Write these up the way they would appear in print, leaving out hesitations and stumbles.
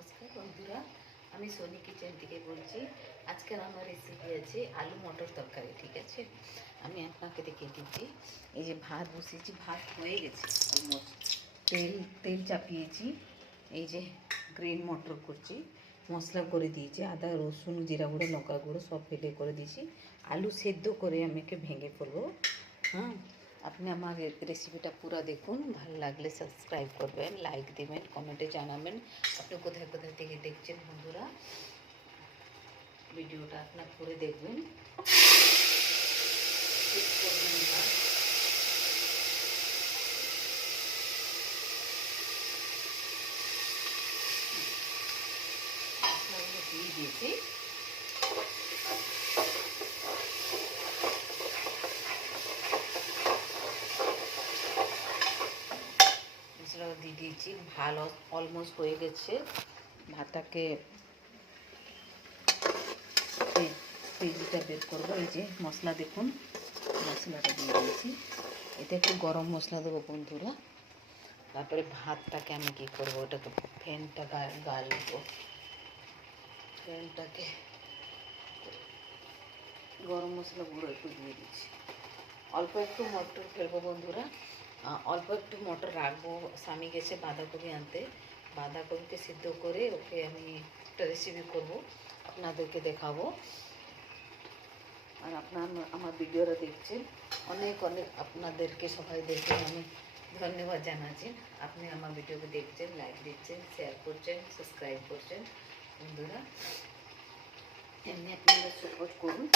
নমস্কার বন্ধুরা, আমি সোনি কিচেন থেকে বলছি। আজকের আমার রেসিপি আছে আলু মটর তরকারি। ঠিক আছে, আমি আপনাকে দেখিয়ে দিচ্ছি। এই যে ভাত বসিয়েছি, ভাত হয়ে গেছে অলমোস্ট। তেল চাপিয়েছি। এই যে গ্রিন মটর করছি, মশলা করে দিয়েছি, আদা রসুন জিরা গুঁড়ো লঙ্কা গুঁড়ো সব ফেলে করে দিয়েছি। আলু সেদ্ধ করে আমি ভেঙে ফেলবো। হ্যাঁ, আপনি আমার রেসিপিটা পুরো দেখুন। ভালো লাগলে সাবস্ক্রাইব করবেন, লাইক দেবেন, কমেন্টে জানাবেন আপনি কোথায় কোথায় থেকে দেখছেন। বন্ধুরা, ভিডিওটা আপনার পুরো দেখবেন, মশলাগুলো দিয়ে দিয়েছি। মশলাও দিয়ে দিয়েছি, ভালো অলমোস্ট হয়ে গেছে। ভাতটাকে তেলটা বের করবো। এই যে মশলা দেখুন, মশলাটা দিয়ে দিয়েছি। এতে একটু গরম মশলা দেবো বন্ধুরা। তারপরে ভাতটাকে আমি কী করবো, ওটাকে ফ্যানটা গালবো। ফ্যানটাকে গরম মশলা গুঁড়ো একটু দিয়ে দিচ্ছি। অল্প একটু মটর ফেলবো বন্ধুরা, অল্প একটু মটর রাখবো। স্বামী গেছে বাঁধাকপি আনতে, বাঁধাকপিকে সিদ্ধ করে ওকে আমি একটা রেসিপি করবো, আপনাদেরকে দেখাবো। আর আমার ভিডিওটা দেখছেন, অনেক অনেক আপনাদেরকে সবাইদেরকে আমি ধন্যবাদ জানাচ্ছি। আপনি আমার ভিডিওকে দেখছেন, লাইক দিচ্ছেন, শেয়ার করছেন, সাবস্ক্রাইব করছেন। বন্ধুরা, এমনি আপনারা সাপোর্ট করুন।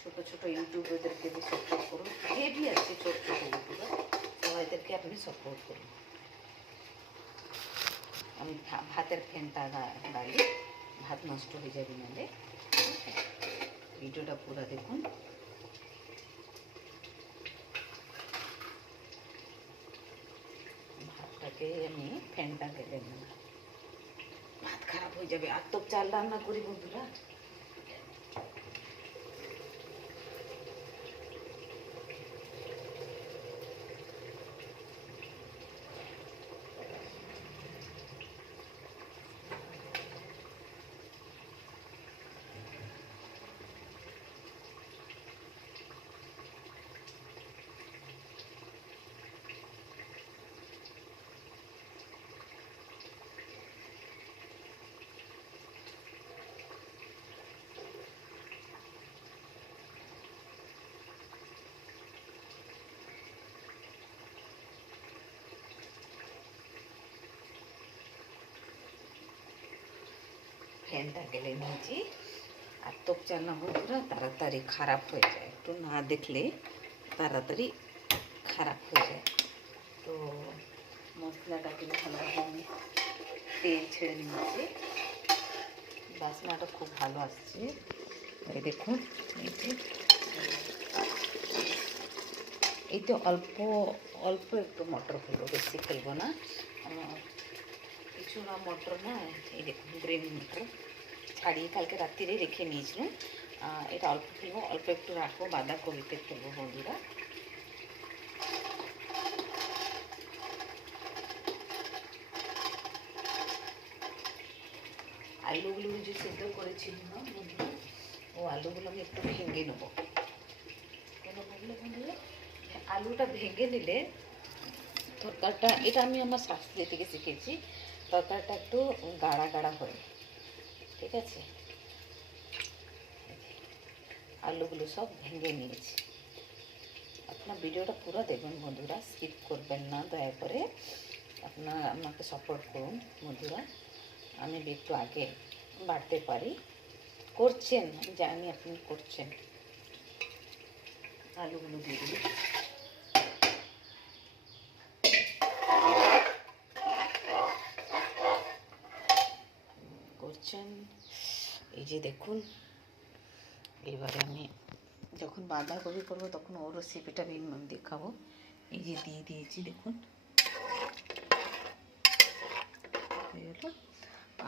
ছোটো ছোটো ইউটিউবারদেরকে भी সাপোর্ট করুন। হেভি আছে ছোটো ছোটো ইউটিউবার, সবাইদেরকে আপনি সাপোর্ট করুন। আমি ভাতের ফ্যানটা গালি, ভাত নষ্ট হয়ে যাবে নাহলে। ভিডিওটা পুরো দেখুন। ভাতটাকে আমি ফ্যানটা গেলে না, ভাত খারাপ হয়ে যাবে। আর তো চাল রান্না করি বন্ধুরা। ফ্যানটা গেলে নিয়েছি। আর তো চাল না বন্ধুরা তাড়াতাড়ি খারাপ হয়ে যায়, একটু না দেখলে তাড়াতাড়ি খারাপ হয়ে যায়। তো মশলাটাকে ভালোভাবে আমি তেল ছেড়ে নিয়েছি, বাসনাটা খুব ভালো আসছে। এই দেখুন, এইতে অল্প অল্প একটু মটর ফেলবো, বেশি ফেলবো না। কিছু না মটর না, এই দেখুন গ্রিন মটর ছাড়িয়ে কালকে রাত্রিরে রেখে নিয়েছিলাম। এটা অল্প ফেলবো, অল্প একটু রাখবো, বাঁধাকপিতে ফেলবো বন্ধুরা। আলুগুলো যে সেদ্ধ করেছিলাম না বন্ধুরা, ও আলুগুলো আমি একটু ভেঙে নেবো। কেন বললে বন্ধুরা, আলুটা ভেঙে নিলে তরকারিটা, এটা আমি আমার শাশুড়ি থেকে শিখেছি, তরকারিটা একটু গাঢ়া গাঢ়া হয়। ঠিক আছে, আলুগুলো সব ভেঙে নিয়েছি। আপনার ভিডিওটা পুরো দেখবেন বন্ধুরা, স্কিপ করবেন না দয়া করে। আপনারা আমাকে সাপোর্ট করুন বন্ধুরা। আমি একটু আগে বাড়তে পারি, করছেন আমি জানি আপনি করছেন। আলুগুলো দিয়ে দিই, করছেন। এই যে দেখুন, এবারে আমি যখন বাঁধাকপি করবো তখন ওর রেসিপিটা আমি দেখাবো। এই যে দিয়ে দিয়েছি দেখুন, হয়ে গেল।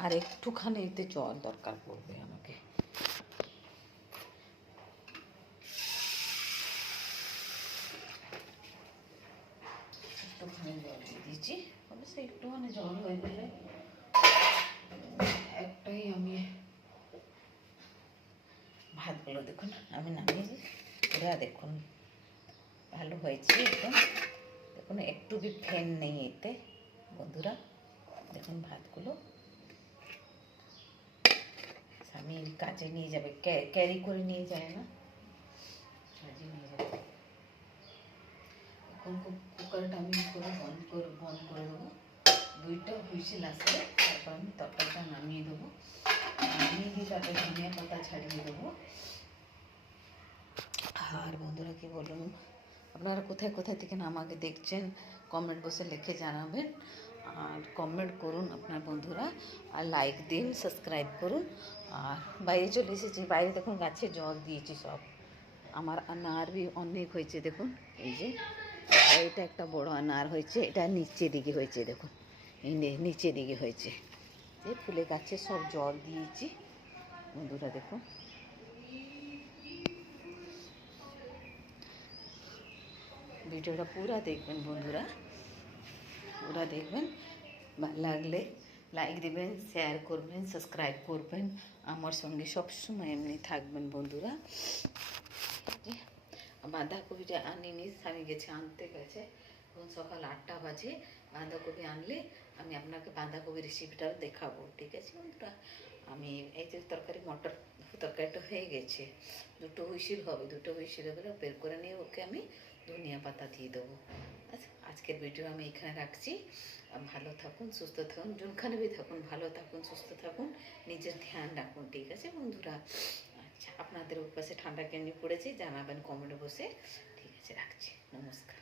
আর একটুখানি এতে জল দরকার পড়বে আমাকে। একটুখানি জল দিয়ে দিয়েছি, অবশ্যই একটুখানি জল হয়ে গেলে দেখুন আমি নামিয়ে পুরা দেখুন ভালো হয়েছে একদম। দেখুন একটু বি ফেন নেই এতে বন্ধুরা। দেখুন ভাতগুলো স্বামী কাজে নিয়ে যাবে, ক্যারি করে নিয়ে যায় না, কাজে নিয়ে যাবে। এখন কুকারটা আমি বন্ধ করে দেবো। 2টা হুইসেল আসলে তারপর আমি তরকারিটা নামিয়ে দেবো। নামিয়ে দিয়ে তারপর ধনিয়া পাতা ছাড়িয়ে দেবো। আর বন্ধুরা কি বলুন, আপনারা কোথায় কোথায় থেকে আমাকে দেখছেন কমেন্ট বক্সে লিখে জানাবেন। আর কমেন্ট করুন আপনার বন্ধুরা, আর লাইক দিন, সাবস্ক্রাইব করুন। আর বাইরে চলে এসেছি, বাইরে দেখুন গাছে জল দিয়েছি সব। আমার আনার বি অনেক হয়েছে দেখুন, এই যে এইটা একটা বড় আনার হয়েছে, এটা নিচে দিকে হয়েছে দেখুন, এই নিচে দিকে হয়েছে। যে ফুলে গাছে সব জল দিয়েছি বন্ধুরা দেখুন। ভিডিওটা পুরা দেখবেন বন্ধুরা, পুরা দেখবেন। ভালো লাগলে লাইক দেবেন, শেয়ার করবেন, সাবস্ক্রাইব করবেন। আমার সঙ্গে সবসময় এমনি থাকবেন বন্ধুরা। বাঁধাকপিটা আনিনি, স্বামী গেছে আনতে গেছে। এখন সকাল 8টা বাজে। বাঁধাকপি আনলে আমি আপনাকে বাঁধাকপি রেসিপিটাও দেখাবো, ঠিক আছে বন্ধুরা। আমি এই যে তরকারি মটর তরকারিটা হয়ে গেছে, 2টো হুইসিল হবে, 2টো হুইসিল হবে, বের করে নিয়ে ওকে আমি ধনিয়া পাতা দিয়ে দেবো। আচ্ছা, আজকের ভিডিও আমি এখানে রাখছি। ভালো থাকুন, সুস্থ থাকুন, যোনখানে বি থাকুন ভালো থাকুন, সুস্থ থাকুন, নিজের ধ্যান রাখুন, ঠিক আছে বন্ধুরা। আচ্ছা, আপনাদের পাশে ঠান্ডা কেমনি পড়েছে জানাবেন কমেন্টে বসে, ঠিক আছে রাখছি, নমস্কার।